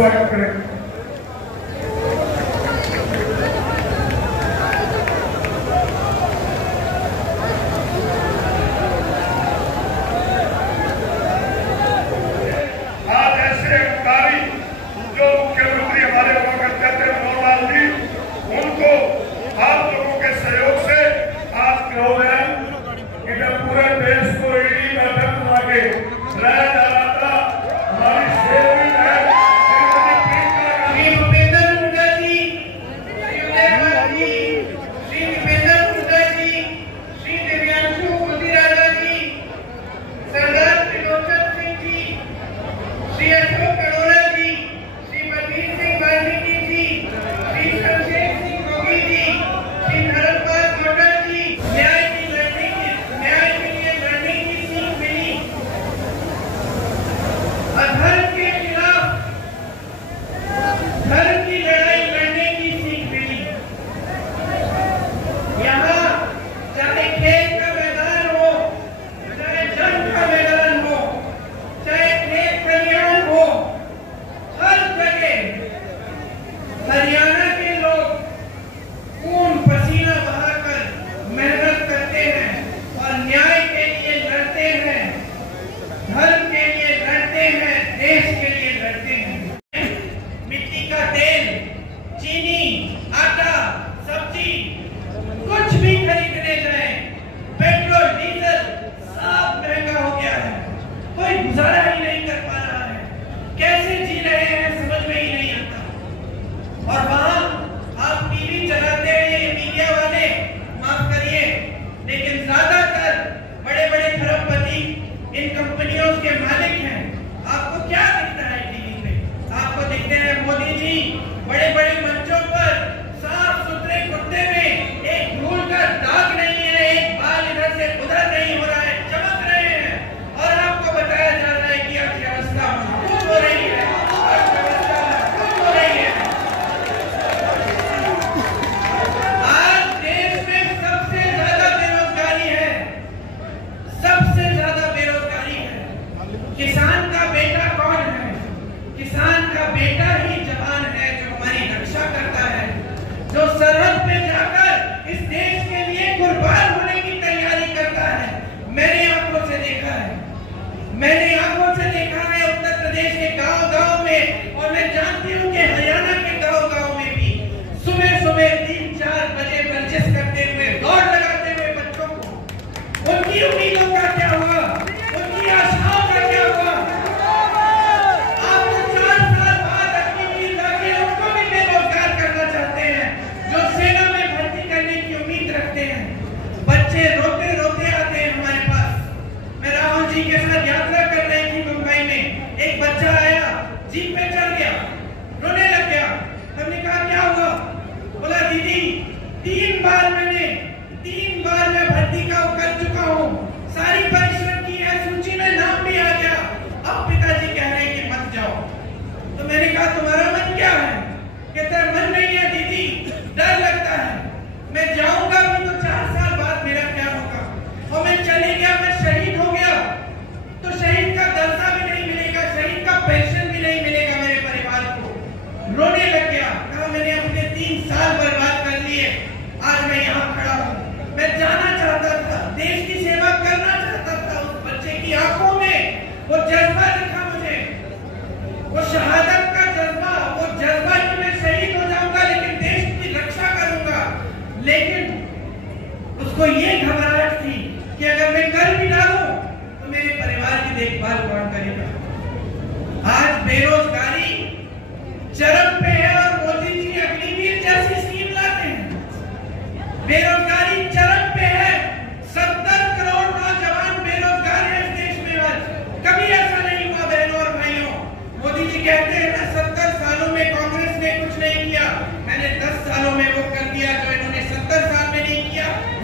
स्वागत करें।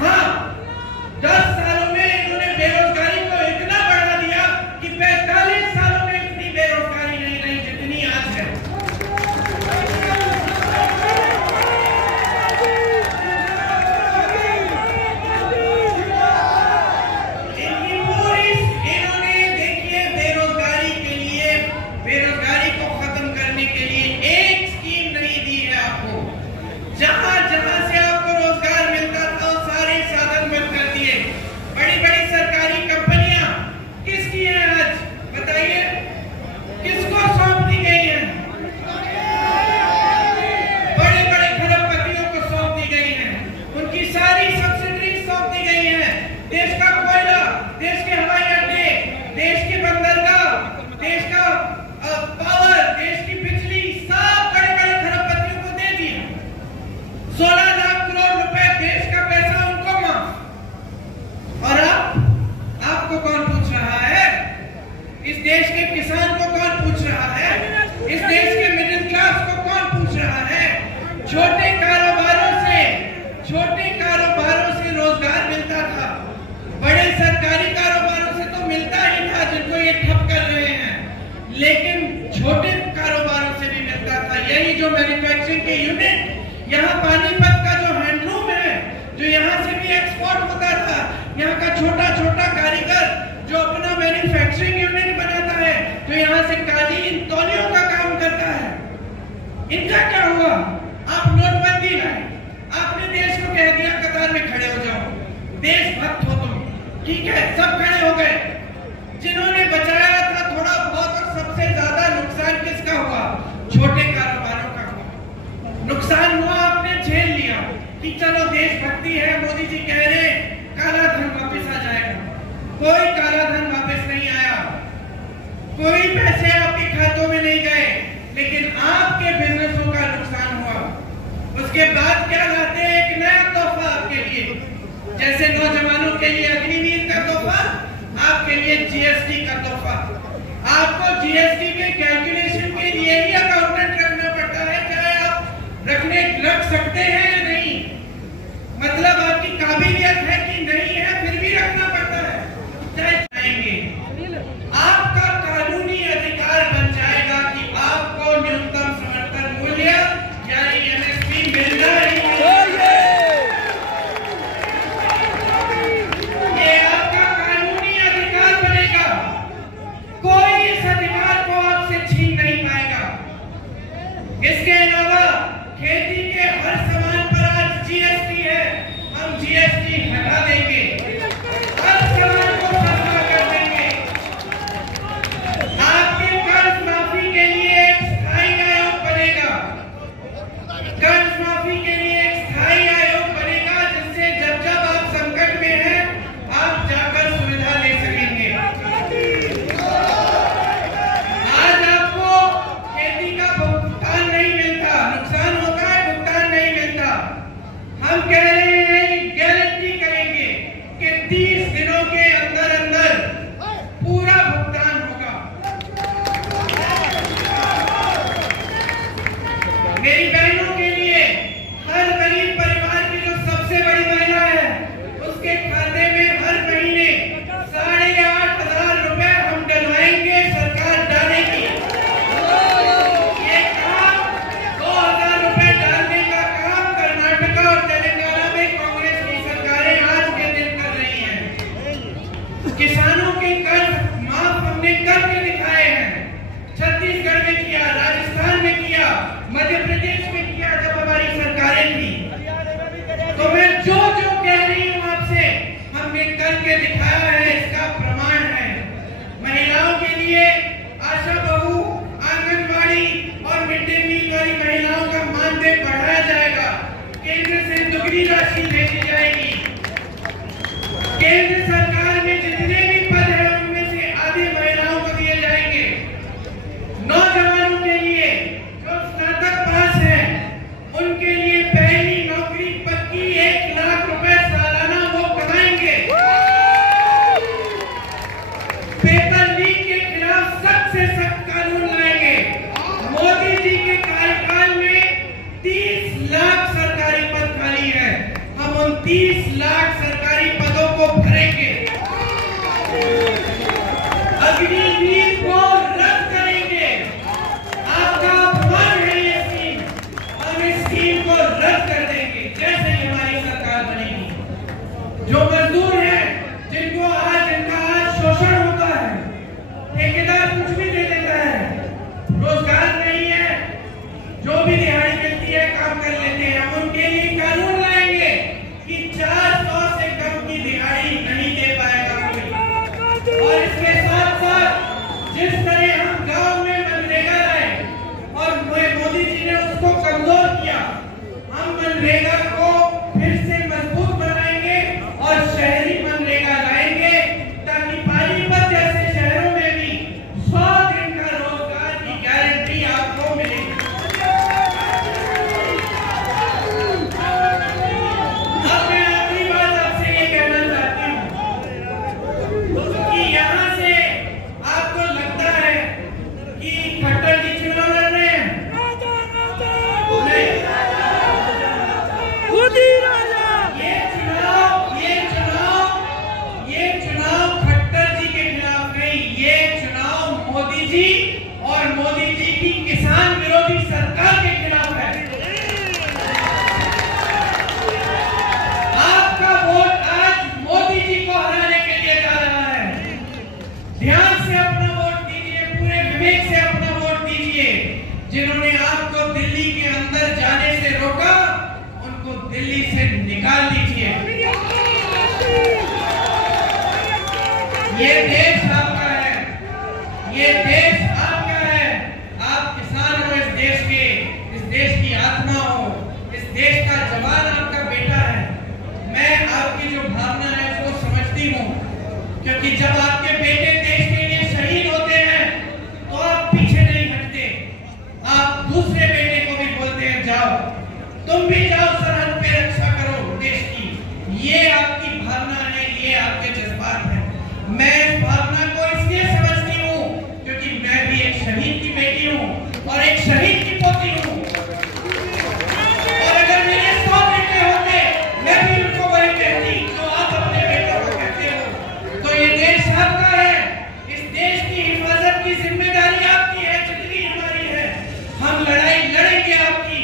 हाँ, 10 सालों में इन्होंने बेरोजगारी को इतना बढ़ा दिया कि जहां जहां से आपको रोजगार मिलता था वो सारे साधन बंद कर दिए। बड़ी बड़ी सरकारी कंपनियां किसकी हैं आज बताइए, किसको सौंप दी गई है? बड़े बड़े खरबपतियों को सौंप दी गई है, उनकी सारी सब्सिडी सौंप दी गई है। देश का कोयला, देश के हवाई अड्डे, देश के बंदरगाह, देश का पावर, देश की बिजली, सब बड़े बड़े खरबपतियों को दे दिए। 16 लाख करोड़ रुपए देश का पैसा उनको माफ। और आपको कौन पूछ रहा है? इस देश के किसान को कौन पूछ रहा है? इस देश के मिडिल क्लास को कौन पूछ रहा है? छोटे कारोबारों से रोजगार मिलता था, बड़े सरकारी कारोबारों से तो मिलता ही था जिनको ये ठप कर रहे हैं, लेकिन छोटे कारोबारों से भी मिलता था। यही जो मैन्युफैक्चरिंग के यूनिट, यहाँ पानीपत का जो हैंडलूम है, जो यहाँ से भी एक्सपोर्ट होता था, यहाँ का छोटा छोटा कारीगर जो अपना मैन्युफैक्चरिंग यूनिट बनाता है, जो यहाँ से कालीन तौलियों का काम करता है, इनका क्या हुआ? आप नोटबंदी लाए, आपने देश को कह दिया कतार में खड़े हो जाओ, देशभक्त हो तुम, ठीक है, सब खड़े हो गए। जिन्होंने बचाया था थोड़ा बहुत, और सबसे ज्यादा नुकसान किसका हुआ? छोटे कारोबारों का हुआ। नुकसान हुआ, आपने झेल लिया कि चलो देशभक्ति है, मोदी जी कह रहे काला धन वापस आ जाएगा। कोई काला धन वापस नहीं आया, कोई पैसे आपके खातों में नहीं गए, लेकिन आपके बिजनेसों का नुकसान हुआ। उसके बाद क्या लाते हैं? एक नया तोहफा आपके लिए, जैसे नौजवानों के लिए अग्निवीर का तोहफा, आपके लिए जीएसटी का तोहफा। आपको जीएसटी के कैलकुलेशन के लिए ही अकाउंटेंट रखना पड़ता है, चाहे आप रख सकते हैं या नहीं, मतलब आपकी काबिलियत है कि नहीं है, फिर भी रखना पड़ता है, चाहे चाहेंगे। आपका कानूनी अधिकार बन जाएगा कि आपको न्यूनतम समर्थन मूल्य यानी एमएसपी मिलना ही चाहिए। ये आपका कानूनी अधिकार बनेगा, कोई इस अधिकार को आपसे छीन नहीं पाएगा। इसके अलावा खेती के हर सामान पर आज जीएसटी है, हम जीएसटी हटा देंगे, हर सामान को सस्ता कर देंगे। आपके कर्ज माफी के लिए एक स्थायी आयोग बनेगा, कर्ज माफी के लिए एक स्थायी आयोग बनेगा, जिससे जब जब आप संकट में हैं, आप जाकर सुविधा ले सकेंगे। आज आपको खेती का भुगतान नहीं मिलता, नुकसान होता है, भुगतान नहीं मिलता। हम कह रहे हैं, गारंटी करेंगे कि 30 दिनों के अंदर अंदर पूरा भुगतान होगा। मेरी बहनों के लिए, हर गरीब परिवार की जो सबसे बड़ी महिला है, उसके खाते में हर महीने 8,500 रुपए हम डलवाएंगे, सरकार डालेगी। ये काम 2,000 रुपए डालने का काम कर्नाटक और तेलंगाना में कांग्रेस की सरकारें आज के दिन कर रही हैं। किसानों के कर्ज माफ हमने करके दिखाए हैं, छत्तीसगढ़ में किया, राजस्थान में किया, मध्य प्रदेश में किया जब हमारी सरकारें थी। तो मैं जो कह रही हूं आपसे, हमने करके दिखाया है, इसका प्रमाण है। महिलाओं के लिए आशा बहू, आंगनबाड़ी और मिड डे मील वाली महिलाओं का मानदेय बढ़ाया जाएगा, केंद्र से दुगनी राशि भेजी जाएगी। केंद्र सरकार में जितने भी पद हैं, उनमें से आधे महिलाओं को दिए जाएंगे। नौजवानों के लिए जो स्नातक पास है, उनके लिए पहली नौकरी पक्की, 1 लाख रुपए सालाना वो कमाएंगे। वेतन लीक के खिलाफ सख्त से सख्त कानून लाएंगे। मोदी जी के कार्यकाल में 30 लाख सरकारी पद खाली है, हम उन 30 लाख सरकारी पदों को भरेंगे। अग्निवीर को रद्द करेंगे। आपका अपमान है ये स्कीम, हम इस स्कीम को रद्द कर देंगे जैसे ही हमारी सरकार बनेगी। जो मजदूर हैं, जिनका आज शोषण होता है, ठेकेदार कुछ भी दे देता है, रोजगार नहीं है, जो भी दिहाड़ी मिलती है काम कर लेते हैं, हम उनके जिन्होंने आपको दिल्ली के अंदर जाने से रोका, उनको दिल्ली से निकाल दीजिए। ये देश आपका है, ये देश आपका है। आप किसान हो इस देश के, इस देश की आत्मा हो, इस देश का जवान आपका बेटा है। मैं आपकी जो भावना है उसको समझती हूँ, क्योंकि जब आपके बेटे देश के लिए शहीद होते हैं तो आप पीछे नहीं हटते, आप दूसरे बेटे को भी बोलते हैं जाओ, तुम भी जाओ सरहद पे रक्षा करो देश की। ये आपकी भावना है, ये आपके जज्बात हैं। मैं इस भावना को इसलिए समझती हूँ क्योंकि मैं भी एक शहीद की बेटी हूँ और एक शहीद की पोती हूँ। और अगर मेरे 100 बेटे होते, मैं भी उनको वही कहती जो आप अपने बेटों को कहते हो। तो ये देश आपका है, इस देश की हिफाजत की जिम्मेदारी आपकी है, जितनी हमारी है। हम लड़ाई लड़ेंगे आपकी,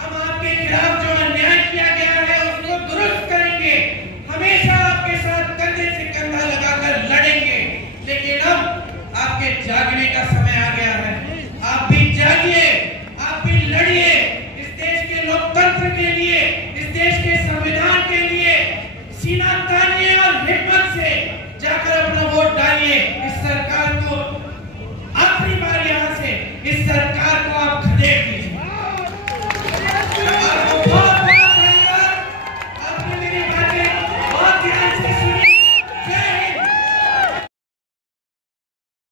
हम आपके खिलाफ जो अन्याय किया गया है उसको दुरुस्त करेंगे, हमेशा आपके साथ कंधे से कंधा लगाकर लड़ेंगे। लेकिन अब आपके जागने का समय आ गया है। आप भी जागिए, आप भी लड़िए, इस देश के लोकतंत्र के लिए, इस देश के संविधान के लिए सीना तानिए और हिम्मत से जाकर अपना वोट डालिए। इस सरकार